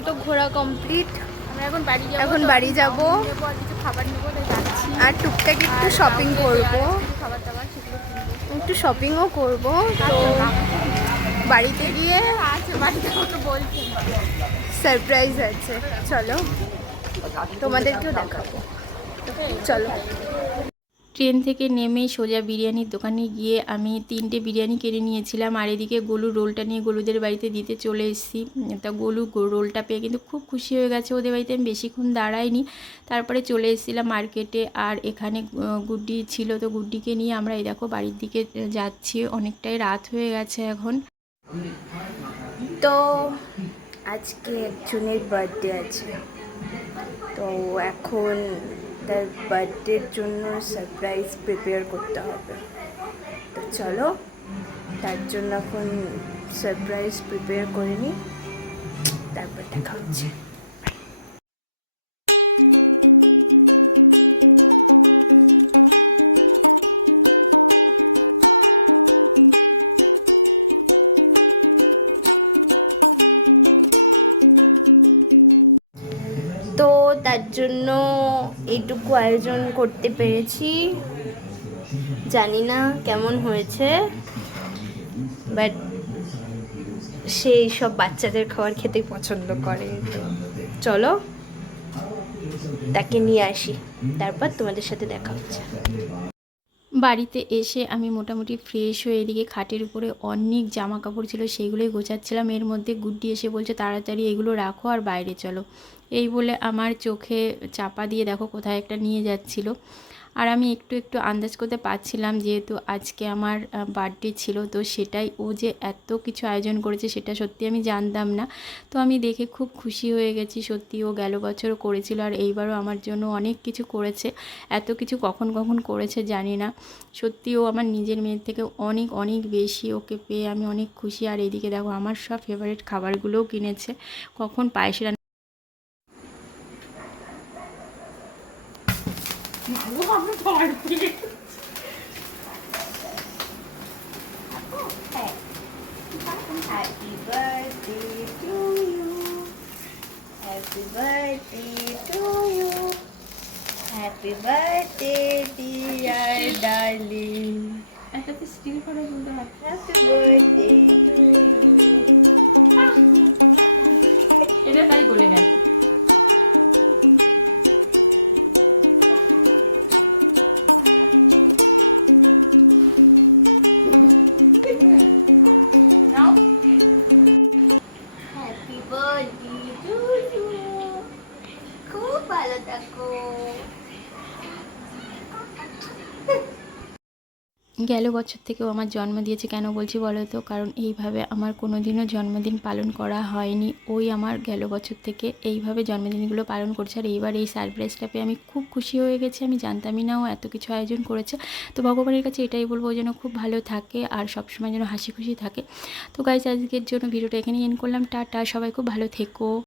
মতো ঘোরা কমপ্লিট। আমরা এখন বাড়ি যাব। এখন বাড়ি যাব নেবো আর কিছু খাবার নেবো, তাই যাচ্ছি। আর টুকটাক একটু শপিং করব, খাবার দাবার সেগুলো কিনবো। একটু শপিংও করব। তো বাড়িতে গিয়ে আছে, বাড়িতে ওকে বলছি সারপ্রাইজ আছে, চলো তোমাদেরকেও দেখাবো, চলো। ট্রেন থেকে নেমে সোজা বিরিয়ানির দোকানে গিয়ে আমি 3টে বিরিয়ানি কিনে নিয়েছিলাম। আর এদিকে গোলুর রোলটা নিয়ে গোলুদের বাড়িতে দিতে চলে এসেছি। তা গোলু রোলটা পেয়ে কিন্তু খুব খুশি হয়ে গেছে। ওদের বাড়িতে আমি বেশিক্ষণ দাঁড়াইনি, তারপরে চলে এসেছিলাম মার্কেটে। আর এখানে গুড্ডি ছিল, তো গুড্ডিকে নিয়ে আমরা এই দেখো বাড়ির দিকে যাচ্ছি। অনেকটাই রাত হয়ে গেছে এখন। তো আজকে একজনের বার্থডে আছে, তো এখন তার বার্থডের জন্য সারপ্রাইজ প্রিপেয়ার করতে হবে। তো চলো তার জন্য এখন সারপ্রাইজ প্রিপেয়ার করে নিই, তারপর দেখা হচ্ছে। তো তার জন্য এইটুকু আয়োজন করতে পেরেছি, জানি না কেমন হয়েছে, বাট সেই সব বাচ্চাদের খাবার খেতে পছন্দ করে। তো চলো তাকে নিয়ে আসি, তারপর তোমাদের সাথে দেখা হচ্ছে। বাড়িতে এসে আমি মোটামুটি ফ্রেশ হয়ে এদিকে খাটের উপরে অনেক জামা কাপড় ছিল, সেইগুলোই গোছাচ্ছিলাম। এর মধ্যে গুড্ডি এসে বলছে তাড়াতাড়ি এগুলো রাখো আর বাইরে চলো। এই বলে আমার চোখে চাপা দিয়ে দেখো কোথায় একটা নিয়ে যাচ্ছিল। আর আমি একটু একটু আন্দাজ করতে পারছিলাম, যেহেতু আজকে আমার বার্থডে ছিল, তো সেটাই ও যে এত কিছু আয়োজন করেছে সেটা সত্যি আমি জানতাম না। তো আমি দেখে খুব খুশি হয়ে গেছি। সত্যি ও গেল বছরও করেছিল, আর এইবারও আমার জন্য অনেক কিছু করেছে। এত কিছু কখন কখন করেছে জানি না। সত্যি ও আমার নিজের মেয়ের থেকে অনেক অনেক বেশি, ওকে পেয়ে আমি অনেক খুশি। আর এইদিকে দেখো আমার সব ফেভারিট খাবারগুলোও কিনেছে। কখন পায়েস রান্না Happy birthday to you, happy birthday to you, happy birthday dear darling, একটাতে স্টিল করে বলতে হয়। happy birthday to you. এটা তাই বলে গেছে। Happy birthday to you, খুব ভালো থাকো। গেল বছর থেকেও আমার জন্ম দিয়েছে। কেন বলছি বলো তো, কারণ এইভাবে আমার কোনো দিনও জন্মদিন পালন করা হয়নি। ওই আমার গেল বছর থেকে এইভাবে জন্মদিনগুলো পালন করছে। আর এইবার এই সারপ্রাইজটা পেয়ে আমি খুব খুশি হয়ে গেছি। আমি জানতামই না ও এত কিছু আয়োজন করেছে। তো ভগবানের কাছে এটাই বলবো, ও যেন খুব ভালো থাকে আর সবসময় যেন হাসি খুশি থাকে। তো গাইজ আজকের জন্য ভিডিওটা এখানেই এন্ড করলাম। টাটা, সবাই খুব ভালো থেকো।